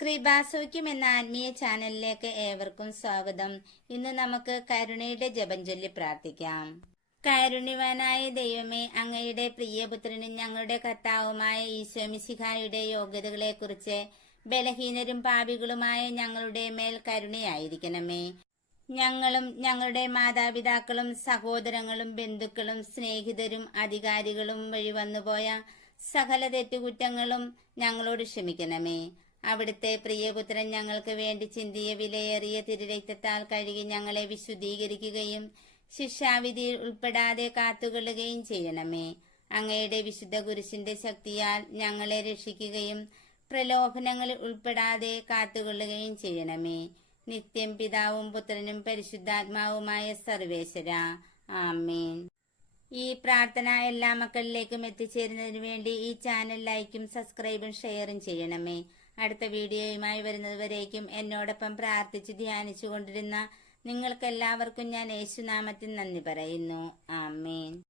കൃപാസൗക്യം എന്ന ആത്മീയ ചാനലിലേക്ക് ഏവർക്കും സ്വാഗതം. ഇന്ന് നമുക്ക് കരുണയുടെ ജപം ചൊല്ലി പ്രാർത്ഥിക്കാം. കാരുണ്യവാനായ ദൈവമേ അങ്ങയുടെ പ്രിയപുത്രനും ഞങ്ങളുടെ കർത്താവുമായ ഈശോമിശിഹായുടെ യോഗ്യതകളെക്കുറിച്ച് ബലഹീനരും പാപികളുമായ ഞങ്ങളുടെ മേൽ കരുണയായിരിക്കണമേ. ഞങ്ങളും ഞങ്ങളുടെ മാതാപിതാക്കളും സഹോദരങ്ങളും ബന്ധുക്കളും സ്നേഹിതരും അധികാരികളും വഴി വന്നുപോയ സകല തെറ്റുകുറ്റങ്ങളും ഞങ്ങളോട് ക്ഷമിക്കണമേ. അവിടുത്തെ പ്രിയപുത്രൻ ഞങ്ങൾക്ക് വേണ്ടി ചിന്തിയ വിലയേറിയ തിരുരക്തത്താൽ കഴുകി ഞങ്ങളെ വിശുദ്ധീകരിക്കുകയും ശിക്ഷാവിധിയിൽ ഉൾപ്പെടാതെ കാത്തുകൊള്ളുകയും ചെയ്യണമേ. അങ്ങയുടെ വിശുദ്ധ കുരിശിന്റെ ശക്തിയാൽ ഞങ്ങളെ രക്ഷിക്കുകയും പ്രലോഭനങ്ങളിൽ ഉൾപ്പെടാതെ കാത്തുകൊള്ളുകയും ചെയ്യണമേ. നിത്യം പിതാവും പുത്രനും പരിശുദ്ധാത്മാവുമായ സർവേശ്വര. ആമേൻ. ഈ പ്രാർത്ഥന എല്ലാ മക്കളിലേക്കും എത്തിച്ചേരുന്നതിന് വേണ്ടി ഈ ചാനൽ ലൈക്കും സബ്സ്ക്രൈബും ഷെയറും ചെയ്യണമേ. അടുത്ത വീഡിയോയുമായി വരുന്നതുവരേക്കും എന്നോടൊപ്പം പ്രാർത്ഥിച്ച് ധ്യാനിച്ചു കൊണ്ടിരുന്ന നിങ്ങൾക്കെല്ലാവർക്കും ഞാൻ യേശുനാമത്തിൽ നന്ദി പറയുന്നു. ആമേൻ.